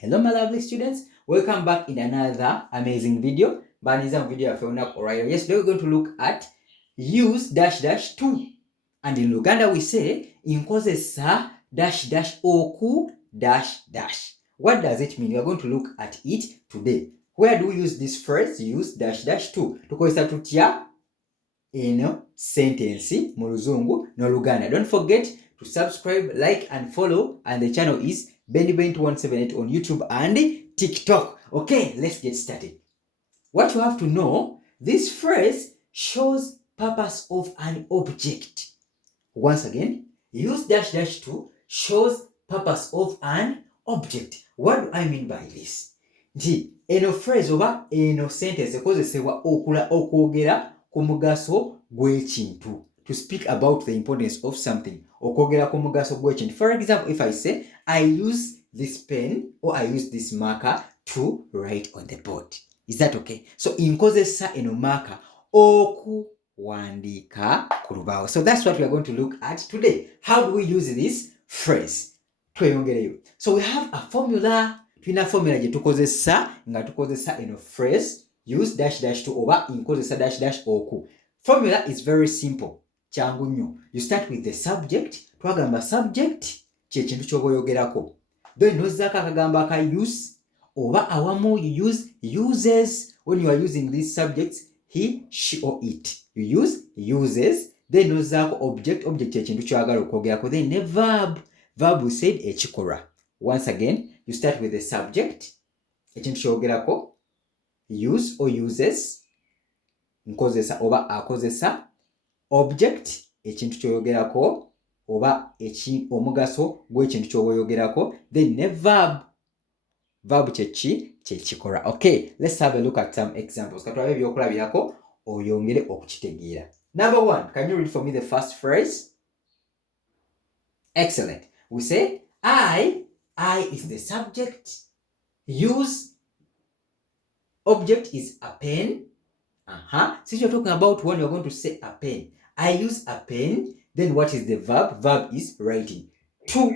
Hello my lovely students, welcome back in another amazing video. Alright, yes, today we're going to look at use dash dash to, and in Luganda we say Nkozesa dash dash oku dash dash. What does it mean? We are going to look at it today. Where do we use this phrase use dash dash to? Tukozesa tutya eno sentence mu Luzungu no Luganda. Don't forget to subscribe, like and follow, and the channel is BennyBent178 on YouTube and TikTok. Okay, let's get started. What you have to know, this phrase shows purpose of an object. Once again, use dash dash to shows purpose of an object. What do I mean by this? Nti eno phrase oba eno sentence ekozesebwa okwogera ku mugaso gw'ekintu, to speak about the importance of something. Okwogera ku mugaso gw'ekintu. For example, if I say I use this pen or I use this marker to write on the board. Is that okay? So nkozesa eno marker okuwandika ku lubaawo. So that's what we are going to look at today. How do we use this phrase? Tweyongereyo. So we have a formula. Twina formula gye tukozesa nga tukozesa eno phrase use dash dash to oba nkozesa dash dash oku. Formula is very simple. Kyangu nnyo. You start with the subject. Twagamba subject kye kintu ky'oboyogerako. Then nozaako akagambo aka use oba awamu you use uses when you are using these subjects he, she or it. You use uses. Then nozaako object kye kintu ky'oyagala okwogerako. Then ne verb we said ekikolwa. Once again, you start with the subject ekintu ky'oyogerako, use or uses, nkozesa oba akozesa, object ekintu ky'oyogerako oba omugaso gw'ekintu ky'oyogerako, then ne verb kyekikolwa. Okay, let's have a look at some examples. Katulabe ebyokulabirako oyongere okukitegeera. Number 1, can you read for me the first phrase? Excellent. We say I is the subject, use object is a pen. Since you're talking about one, you're going to say a pen. I use a pen. Then what is the verb? Verb is writing. To.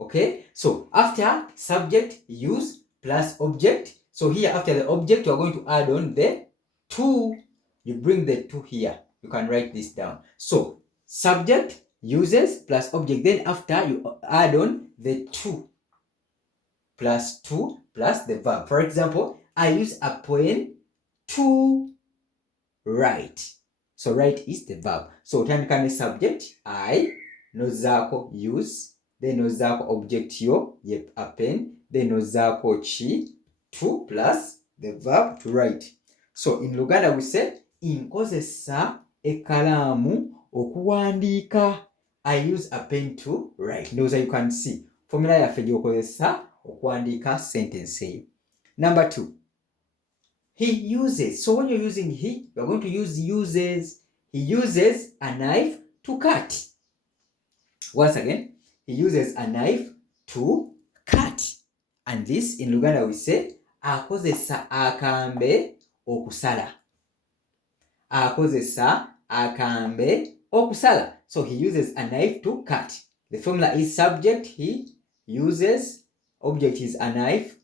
Okay, so after subject, use plus object. So here after the object, you're going to add on the to. You bring the to here. You can write this down. So subject, uses plus object. Then after you add on the to plus the verb. For example, I use a pen to write. So write is the verb. So utandika subject I, nozaako use, then nozaako object yo ye a pen, then nozaako ki to plus the verb to write. So in Luganda we say nkozesa ekkalaamu okuwandiika. I use a pen to write. Ndowooza you can see formula yaffe gy'okozesa okuwandiika sentence eyo. Number 2, he uses. So when you're using he, you're going to use uses. He uses a knife to cut. Once again, he uses a knife to cut. And this in Luganda we say akozesa akambe okusala. Akozesa akambe okusala. So he uses a knife to cut. The formula is subject, he, uses, object is a knife,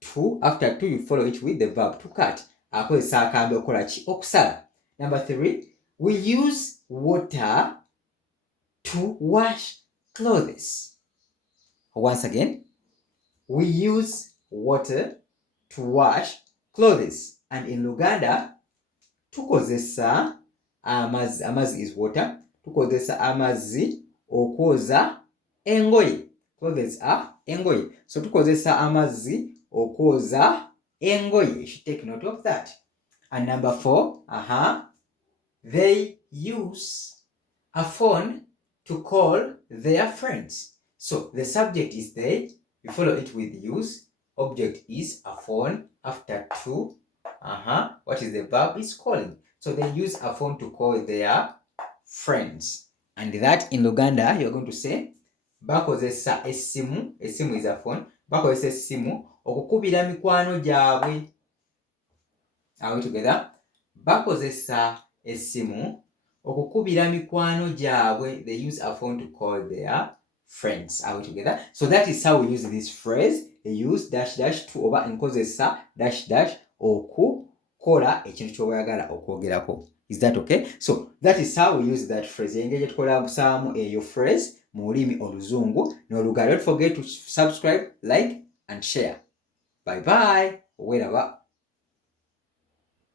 to, after to you follow it with the verb to cut. Akozesa akambe okola ki okusala. Number 3, we use water to wash clothes. Once again, we use water to wash clothes. And in Luganda, tukozesa amazzi. Amazzi is water. Tukozesa amazzi okwoza engoye. Clothes are engoye. So tukozesa amazzi okwoza engoye. You should take note of that. And number 4, they use a phone to call their friends. So the subject is they. You follow it with use. Object is a phone. After to, what is the verb? Is calling. So they use a phone to call their friends. And that in Luganda, you're going to say bakozesa essimu. Essimu is a phone. Bakozesa essimu okukubira mikwano gyabwe. Are we together? Bakozesa essimu okukubira mikwano gyabwe. They use a phone to call their friends. Are we together? So that is how we use this phrase. Use dash dash to oba nkozesa dash dash okukola ekintu ky'obayagala okwogerako. Is that okay? So that is how we use that phrase. Engeri tukolasaamu eyo phrase mu lulimi oluzungu n'olugala. Don't forget to subscribe, like and share. Bye bye. Weraba.